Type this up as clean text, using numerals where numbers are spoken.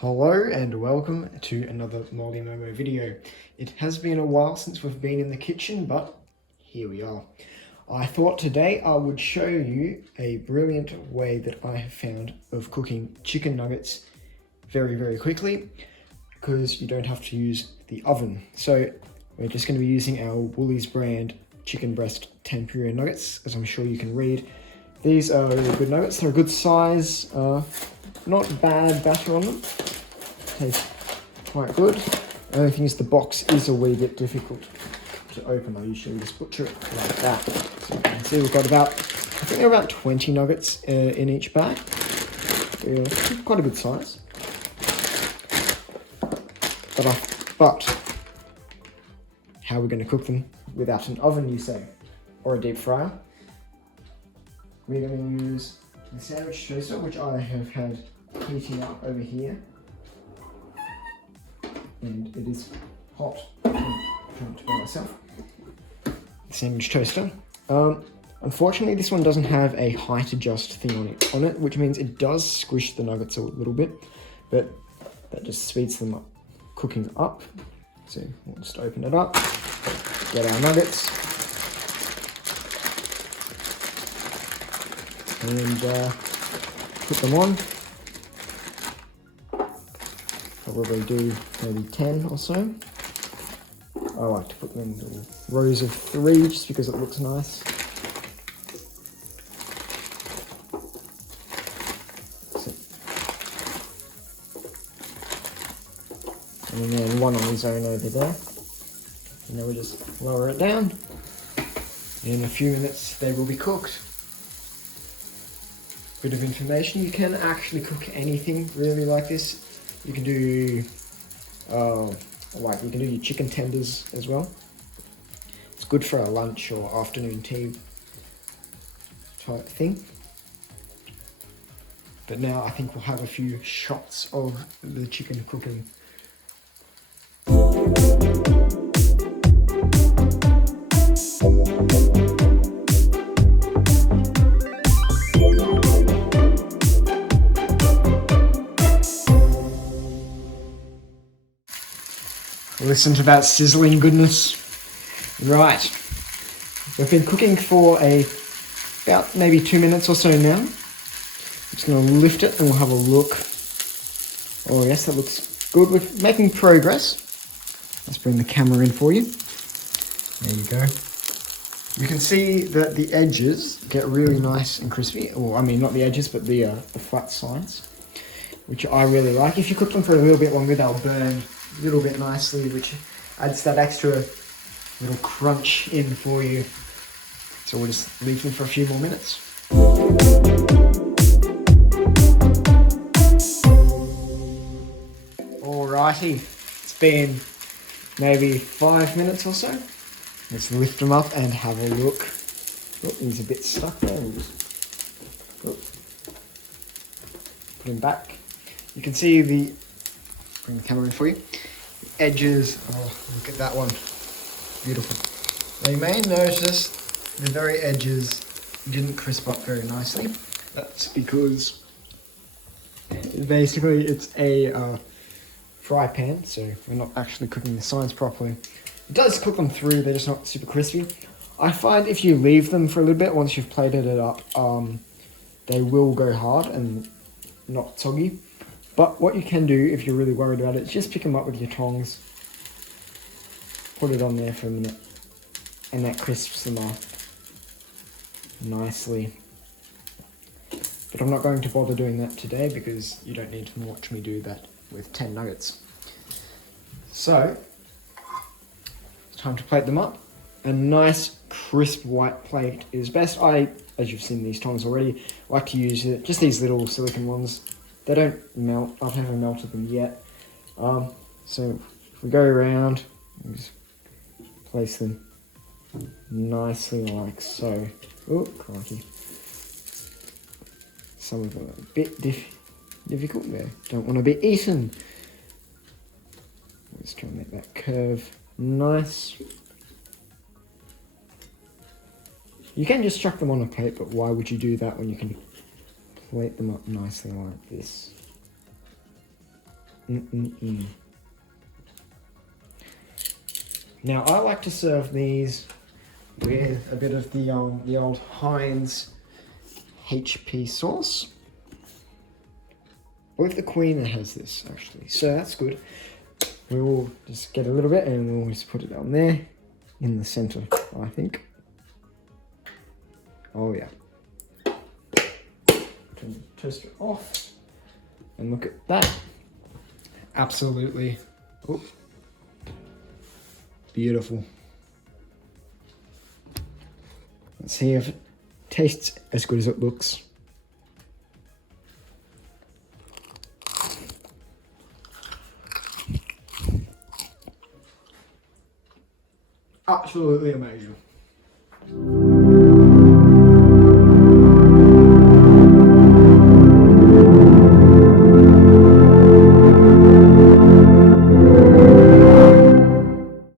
Hello and welcome to another Moldy Momo video. It has been a while since we've been in the kitchen, but here we are. I thought today I would show you a brilliant way that I have found of cooking chicken nuggets very quickly, because you don't have to use the oven. So we're just going to be using our Woolies brand chicken breast tempura nuggets, as I'm sure you can read. These are really good nuggets. They're a good size, not bad batter on them. Tastes quite good. The only thing is the box is a wee bit difficult to open. I usually just butcher it like that. So you can see we've got about, I think there are about 20 nuggets in each bag. Quite a good size. But how are we going to cook them without an oven, you say? Or a deep fryer? We're going to use the sandwich toaster, which I have had heating up over here. And it is hot. I'm trying to burn myself. The sandwich toaster. Unfortunately, this one doesn't have a height adjust thing on it, which means it does squish the nuggets a little bit, but that just speeds them up, cooking up. So we'll just open it up, get our nuggets, and put them on. Probably do maybe 10 or so. I like to put them in little rows of 3 just because it looks nice. And then one on his own over there. And then we'll just lower it down. In a few minutes they will be cooked. Bit of information, you can actually cook anything really like this. You can do you can do your chicken tenders as well. It's good for a lunch or afternoon tea type thing. But now I think we'll have a few shots of the chicken cooking. Listen to that sizzling goodness. Right, we've been cooking for about maybe 2 minutes or so now. I'm just going to lift it and we'll have a look. Oh yes, that looks good. We're making progress. Let's bring the camera in for you. There you go. You can see that the edges get really nice and crispy. Or I mean, not the edges, but the flat sides, which I really like. If you cook them for a little bit longer, they'll burn a little bit nicely, which adds that extra little crunch in for you. So we'll just leave them for a few more minutes. Alrighty, it's been maybe 5 minutes or so. Let's lift them up and have a look. Oh, he's a bit stuck there. We'll just put him back. You can see bring the camera in for you. The edges, oh, look at that one. Beautiful. Now you may notice the very edges didn't crisp up very nicely. That's because basically it's a fry pan, so we're not actually cooking the sides properly. It does cook them through, they're just not super crispy. I find if you leave them for a little bit, once you've plated it up, they will go hard and not soggy. But what you can do, if you're really worried about it, is just pick them up with your tongs, put it on there for a minute, and that crisps them up nicely. But I'm not going to bother doing that today because you don't need to watch me do that with 10 nuggets. So, it's time to plate them up. A nice crisp white plate is best. As you've seen these tongs already, like to use just these little silicone ones. They don't melt. I've never melted them yet. So if we go around, we just place them nicely like so. Oh, crikey. Some of them are a bit difficult there. Don't want to be eaten. Let's try and make that curve nice. You can just chuck them on a plate, but why would you do that when you can plate them up nicely like this? Now I like to serve these with a bit of the old Heinz HP sauce. Both the Queen has this actually, so that's good. We will just get a little bit and we'll just put it on there in the center, I think. Oh yeah. Turn the toaster off and look at that. Absolutely beautiful. Let's see if it tastes as good as it looks. Absolutely amazing.